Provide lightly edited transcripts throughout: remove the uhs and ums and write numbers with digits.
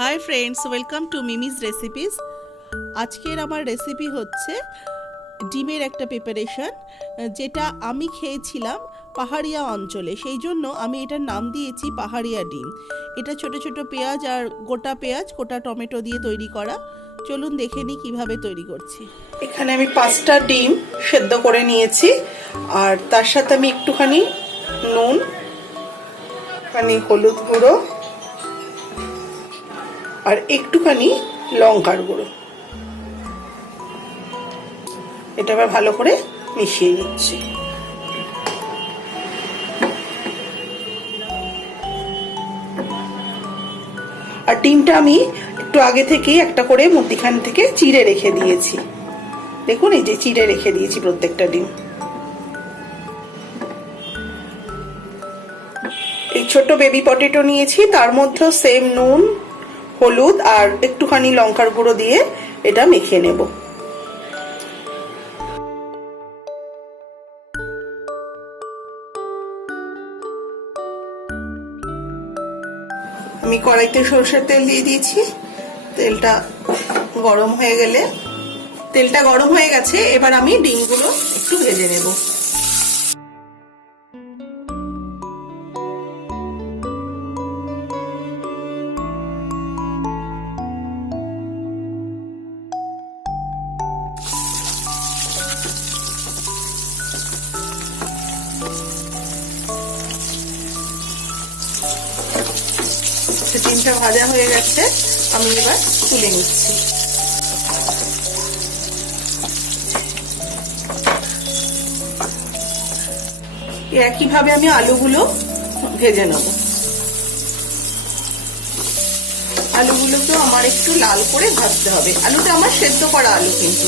Hi friends, welcome to Mimi's recipes. আজকের আমার recipe হচ্ছে ডিমের একটা প্রিপারেশন, যেটা আমি খেয়েছিলাম পাহাড়িয়া অঞ্চলে, সেই জন্য আমি এটার নাম দিয়েছি পাহাড়িয়া ডিম। এটা ছোট ছোট পেঁয়াজ আর গোটা টমেটো দিয়ে তৈরি করা। চলুন দেখে নিই কীভাবে তৈরি করছি। এখানে আমি 5টা ডিম সেদ্ধ করে নিয়েছি, আর তার সাথে আমি একটুখানি নুন, হলুদ গুঁড়ো আর একটুখানি লঙ্কার গুঁড়ো, এটা আবার ভালো করে মিশিয়ে নিচ্ছি। আর ডিমটা আমি একটু আগে থেকেই একটা করে মধ্যিখান থেকে চিড়ে রেখে দিয়েছি। দেখুন, এই যে চিড়ে রেখে দিয়েছি প্রত্যেকটা ডিম। এই ছোট বেবি পটেটো নিয়েছি, তার মধ্যে সেম নুন, হলুদ আর একটুখানি লঙ্কার গুঁড়ো দিয়ে এটা মেখে নেব। আমি কড়াইতে সরষের তেল দিয়ে দিয়েছি। তেলটা গরম হয়ে গেছে, এবার আমি ডিমগুলো একটু ভেজে নেব। ডিমটা ভাজা হয়ে গেছে, আমি এবার তুলে নিচ্ছি। একইভাবে আমি আলুগুলো ভেজে নেব। আলুগুলোকেও আমার একটু লাল করে ভাজতে হবে। আলুটা আমার সেদ্ধ করা আলু, কিন্তু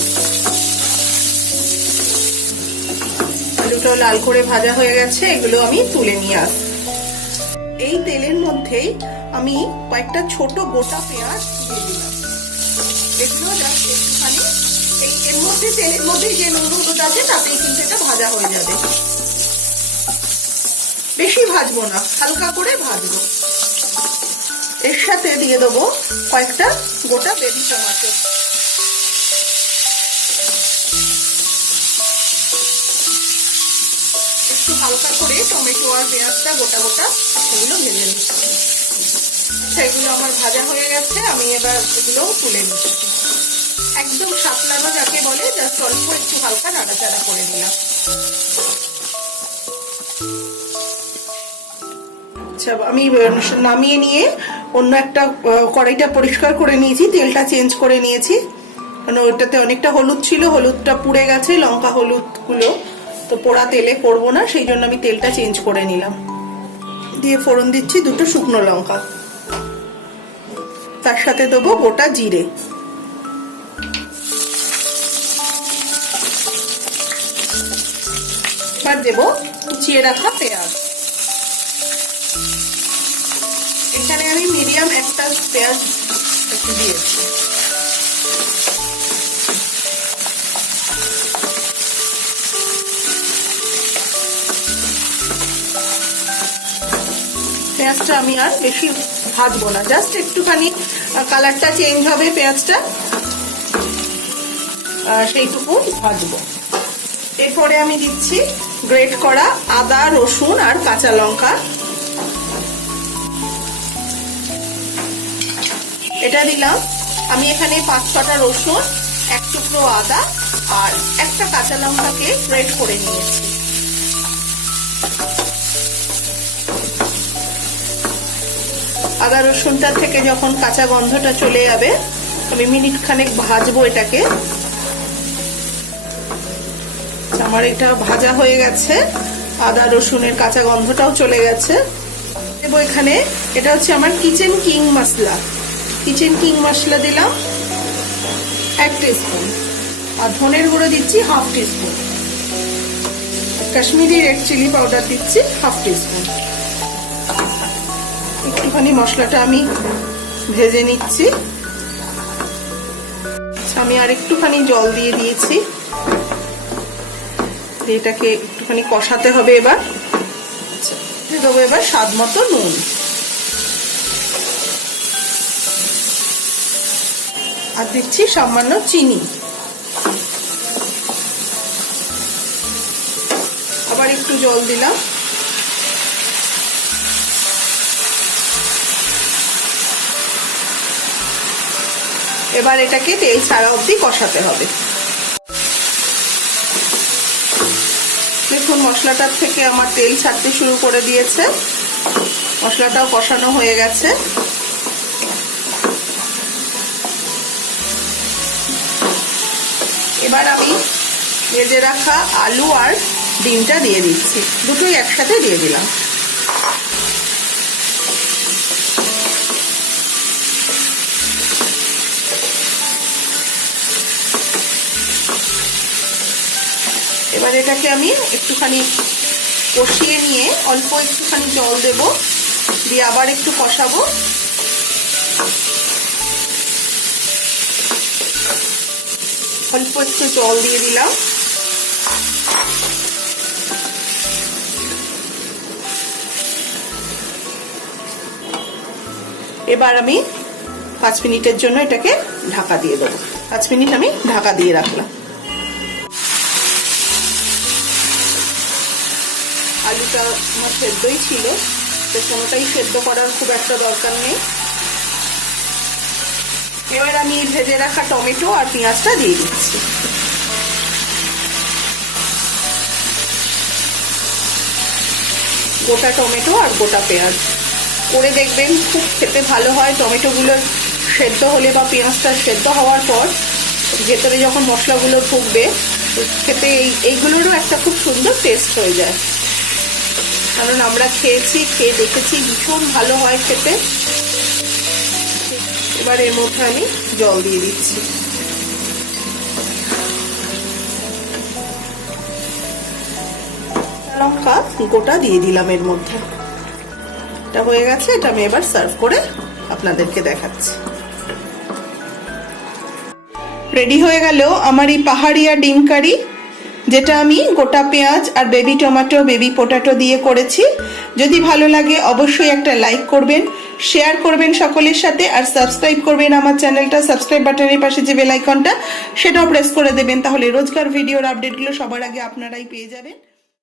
আলুটাও লাল করে ভাজা হয়ে গেছে, এগুলো আমি তুলে নিয়ে আসবো। এই তেলের মধ্যেই আমি কয়েকটা ছোট গোটা পেঁয়াজ দিয়ে দিলাম। এগুলো একটুখানি এর মধ্যে তেলের মধ্যে যে নুন হলুদ আছে তাতেই কিন্তু এটা ভাজা হয়ে যাবে। বেশি ভাজবো না, হালকা করে ভাজবো। এর সাথে দিয়ে দেবো কয়েকটা গোটা বেবি টমেটো। একটু হালকা করে টমেটো আর পেঁয়াজটা গোটা গোটা এগুলো ভেজে নিচ্ছি। সেগুলো আমার ভাজা হয়ে গেছে, আমি এবার এগুলো তুলে নিচ্ছি। একদম শাপলানো যাকে বলে, জাস্ট অল্প একটু হালকা নাড়াচাড়া করে দিলাম। আচ্ছা, আমি নামিয়ে নিয়ে অন্য একটা কড়াইটা পরিষ্কার করে নিয়েছি, তেলটা চেঞ্জ করে নিয়েছি, কারণ ওইটাতে অনেকটা হলুদ ছিল, হলুদটা পুড়ে গেছে, লঙ্কা হলুদ গুলো তো পোড়া তেলে করবো না, সেই জন্য আমি তেলটা চেঞ্জ করে নিলাম। দিয়ে ফোড়ন দিচ্ছি 2টো শুকনো লঙ্কা, তার সাথে দেবো গোটা জিরে, আর দেবো কুচিয়ে রাখা পেঁয়াজ। এখানে আমি মিডিয়াম একটা পেঁয়াজ দিয়েছি। পেঁয়াজটা আমি আর বেশি ভাজবো না, জাস্ট একটুখানি কালারটা চেঞ্জ হবে পেঁয়াজটা, সেইটুকু ভাজবো। এরপরে আমি দিচ্ছি গ্রেট করা আদা, রসুন আর কাঁচা লঙ্কা। এটা দিলাম। আমি এখানে 5-6টা রসুন, 1 টুকরো আদা আর একটা কাঁচা লঙ্কাকে গ্রেট করে নিয়েছি। আদা রসুনটা থেকে যখন কাঁচা গন্ধটা চলে যাবে, আমি মিনিট খানেক ভাজবো এটাকে। আমার এটা ভাজা হয়ে গেছে, আদা রসুনের কাঁচা গন্ধটাও চলে গেছে। দেবো এখানে, এটা হচ্ছে আমার kitchen king masala. Kitchen king masala দিলাম 1 টিস্পুন, আর ধনের গুঁড়ো দিচ্ছি 1/2 teaspoon, Kashmiri red chilli powder দিচ্ছি 1/2 টিস্পুন। একটুখানি মশলাটা আমি ভেজে নিচ্ছি। আমি আর একটুখানি জল দিয়ে দিয়েছি, এটাকে একটুখানি কষাতে হবে। এবার দেবো স্বাদ মতো নুন। আর দিচ্ছি সামান্য চিনি, আবার একটু জল দিলাম। এবার এটাকে তেল ছাড়া অবধি কষাতে হবে। দেখুন মশলাটার থেকে আমার তেল ছাড়তে শুরু করে দিয়েছে, মশলাটাও কষানো হয়ে গেছে। এবার আমি ভেজে রাখা আলু আর ডিমটা দিয়ে দিচ্ছি, দুটোই একসাথে দিয়ে দিলাম। এবার এটাকে আমি একটুখানি কষিয়ে নিয়ে অল্প একটুখানি জল দেব, দিয়ে আবার একটু কষাবো। অল্প একটু জল দিয়ে দিলাম। এবার আমি 5 মিনিটের জন্য এটাকে ঢাকা দিয়ে দেবো। 5 মিনিট আমি ঢাকা দিয়ে রাখলাম। আলুটা আমার সেদ্ধই ছিল, তো কোনোটাই সেদ্ধ করার খুব একটা দরকার নেই। এবার আমি ভেজে রাখা টমেটো আর পেঁয়াজটা দিয়ে দিচ্ছি। গোটা টমেটো আর গোটা পেঁয়াজ করে দেখবেন, খুব খেতে ভালো হয়। টমেটোগুলো সেদ্ধ হলে বা পেঁয়াজটা সেদ্ধ হওয়ার পর ভেতরে যখন মশলাগুলো ঢুকবে খেতে এইগুলোরও একটা খুব সুন্দর টেস্ট হয়ে যায়। কারণ আমরা খেয়েছি, খেয়ে দেখেছি, ভীষণ ভালো হয় খেতে। এবার এর মধ্যে আমি জল দিয়ে দিচ্ছি। লঙ্কা গোটা দিয়ে দিলাম এর মধ্যে। এটা হয়ে গেছে, এটা আমি এবার সার্ভ করে আপনাদেরকে দেখাচ্ছি। রেডি হয়ে গেল আমার এই পাহাড়িয়া ডিম কারি, যেটা আমি গোটা পেঁয়াজ আর বেবি টমেটো, বেবি পোটাটো দিয়ে করেছি। যদি ভালো লাগে অবশ্যই একটা লাইক করবেন, শেয়ার করবেন সকলের সাথে, আর সাবস্ক্রাইব করবেন আমার চ্যানেলটা। সাবস্ক্রাইব বাটনের পাশে যে বেল আইকনটা সেটাও প্রেস করে দেবেন, তাহলে রোজকার ভিডিওর আপডেটগুলো সবার আগে আপনারাই পেয়ে যাবেন।